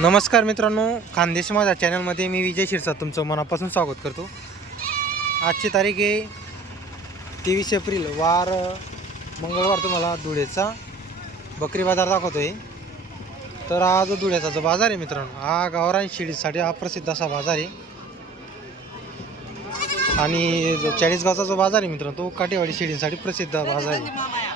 नमस्कार मित्रांनो खानदेश माझ्या चॅनलमध्ये मी विजय शिरसाट तुमचं मनापासून स्वागत करतो. आजची तारीख आहे तेवीस एप्रिल वार मंगळवार तुम्हाला धुळेचा बकरी बाजार दाखवतोय. तर हा जो धुळ्याचा जो बाजार आहे मित्रांनो हा गावरान शिडीसाठी हा प्रसिद्ध असा बाजार आहे. आणि जो चाळीसगावचा जो बाजार आहे मित्रांनो तो काटेवाडी शिडींसाठी प्रसिद्ध बाजार आहे.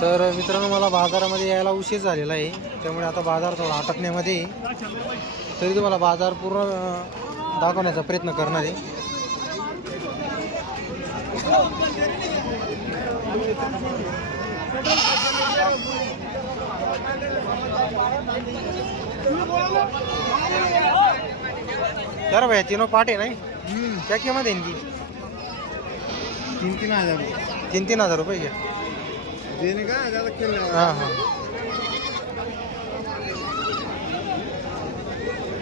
तर मित्रांनो मला बाजारामध्ये यायला उशीर झालेला आहे. त्यामुळे आता बाजार थोडा अटकण्यामध्ये आहे. तरी तुम्हाला बाजार पूर्ण दाखवण्याचा प्रयत्न करणार आहे. तर भैया तीनो पाटे नाही क्या किंमत इनकी? तीन तीन हजार. तीन तीन हजार रुपये घ्या. हां हां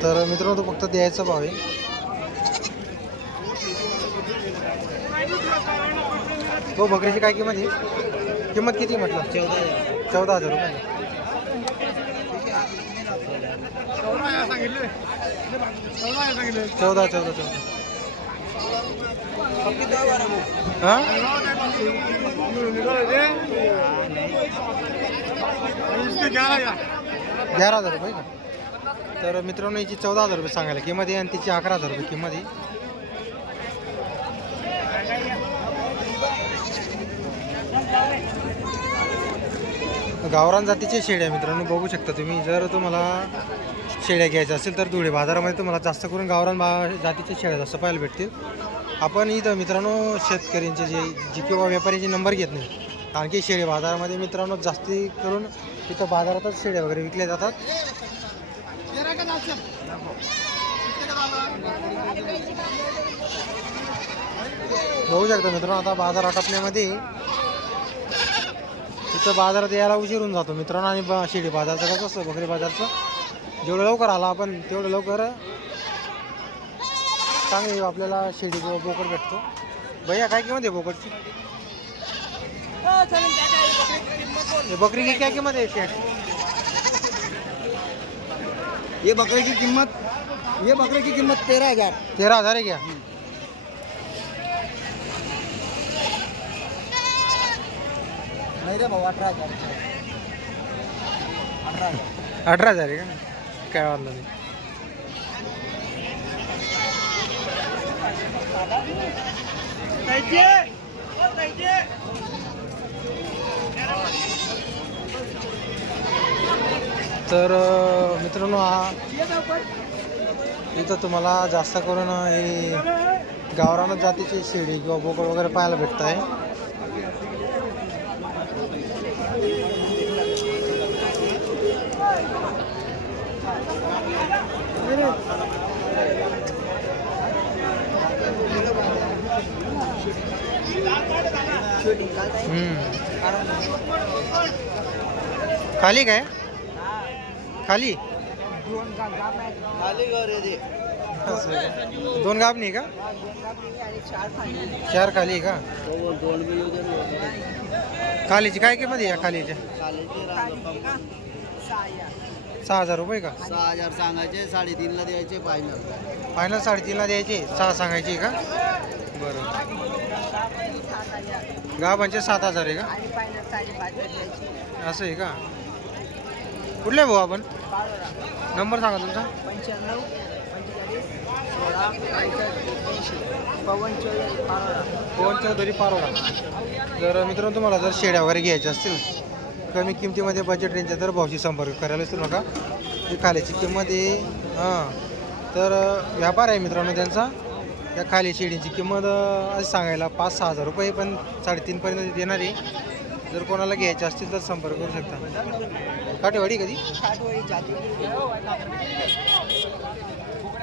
तर मित्रांनो तो फक्त द्यायचा भाव आहे. तो बकरीची काय किंमत आहे? किंमत किती म्हटलं? चौदा चौदा हजार रुपये. चौदा चौदा चौदा. हां? हजार रुपये का? तर मित्रांनो याची चौदा हजार रुपये सांगायला किंमत आहे आणि तिची अकरा हजार रुपये किंमत आहे. गावरान जातीचे शेळ्या मित्रांनो बघू शकता तुम्ही. जर तुम्हाला शेळ्या घ्यायच्या असेल तर धुळे बाजारामध्ये तुम्हाला जास्त करून गावरान बा जातीच्या शेळ्या जास्त पाहायला भेटतील. आपण इथं मित्रांनो शेतकऱ्यांचे जे जी किंवा व्यापाऱ्यांचे नंबर घेत नाही कारण की शेळी बाजारामध्ये मित्रांनो जास्ती करून इथं बाजारातच शेळ्या वगैरे विकल्या जातात. बघू शकता मित्रांनो आता बाजार आटपण्यामध्ये इथं बाजारात यायला उशीर होऊन जातो मित्रांनो आणि ब- शिडी बाजारचं कसं असतं बकरी बाजारचं. जेवढं लवकर आला आपण तेवढं लवकर चांगली आपल्याला शिडी किंवा बोकड भेटतो. भैया काय किंमत आहे बोकडची? ये बकरी की क्या किंमत है शेठ ये बकरे की कीमत ये बकरे की कीमत तेरह हजार. तेरह हजार है क्या रे भाऊ अठरा हजार. अठरा हजार. अठरा हजार आहे का? काय वाटलं नाही. तर मित्रांनो हा इथं तुम्हाला जास्त करून हे गावरान जातीची शेळी किंवा बोकड वगैरे पाहायला भेटत आहे खाली काय खाली खाली? घर आहे ते असं आहे का? दोन गाब नाही का? चार खाली आहे का? दोन मिळू दे खालीची काय किंमत आहे या खालीच्या खालीचे सहा हजार रुपये का? सहा हजार सांगायचे साडेतीनला द्यायचे फायनल फायनल साडेतीनला द्यायचे सहा सांगायची का? बरं. गावांचे सात हजार आहे का? असं आहे का? कुठले भाऊ आपण? नंबर सांगा तुमचा. पंच्याण्णव पवन चौधरी पारोडा जर मित्रांनो तुम्हाला जर शेड्या वगैरे घ्यायच्या असतील कमी किमतीमध्ये बजेट रेंजच्या तर भाऊशी संपर्क करायला विसरू नका. खालीची किंमत आहे. हां. तर व्यापार आहे मित्रांनो त्यांचा. या खाली शेडीची किंमत असं सांगायला पाच सहा हजार रुपये पण साडेतीनपर्यंत देणार आहे. जर कोणाला घ्यायचे असतील तर संपर्क करू शकता. काठेवाडी कधी? खाटवडी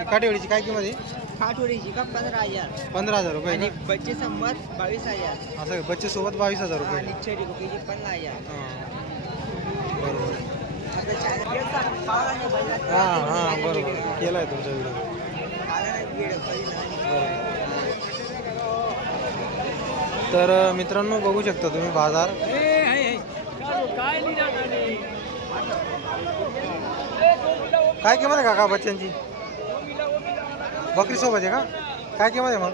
काटेवाडीची काय किंमत आहे? खाटवडीची का पंधरा हजार. पंधरा हजार रुपये आणि का? बच्चे संमत बावीस हजार. असं आहे, बच्चेसोबत बावीस हजार रुपये. आणि छेडी बुकीची पंधरा हजार. हां. बरोबर. आता चायना पावला नाही बैला. हां हां बरोबर. केला आहे तुमचा व्हिडिओ आला नाही वेळ, तर अ, मित्रांनो बघू शकता तुम्ही बाजार. काय किंमत आहे काका बच्चांची बकरी सोबत आहे का? काय किंमत आहे मग?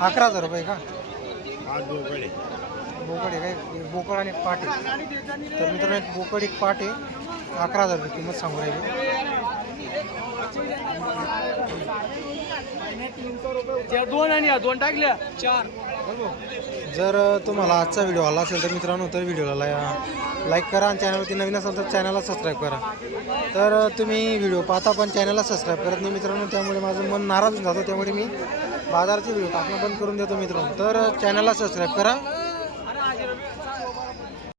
अकरा. हजार रुपये का? बोकड आहे. काय एक बोकड आणि एक पाट तर मित्रांनो एक बोकड एक पाट आहे. अकरा हजार रुपये किंमत सांगू राहिली. दोन आणि या दोन टाकल्या. चार. जर तुम्हाला आजचा व्हिडिओ आला असेल तर मित्रांनो तर व्हिडिओला ला लाईक करा आणि चॅनलवरती नवीन असेल तर चॅनलला सबस्क्राईब करा. तर तुम्ही व्हिडिओ पाहता पण चॅनलला सबस्क्राईब करत नाही मित्रांनो त्यामुळे माझं मन नाराज होऊन जातं. त्यामुळे मी बाजाराचे व्हिडिओ टाकणं बंद करून देतो मित्रांनो. तर चॅनलला सबस्क्राईब करा.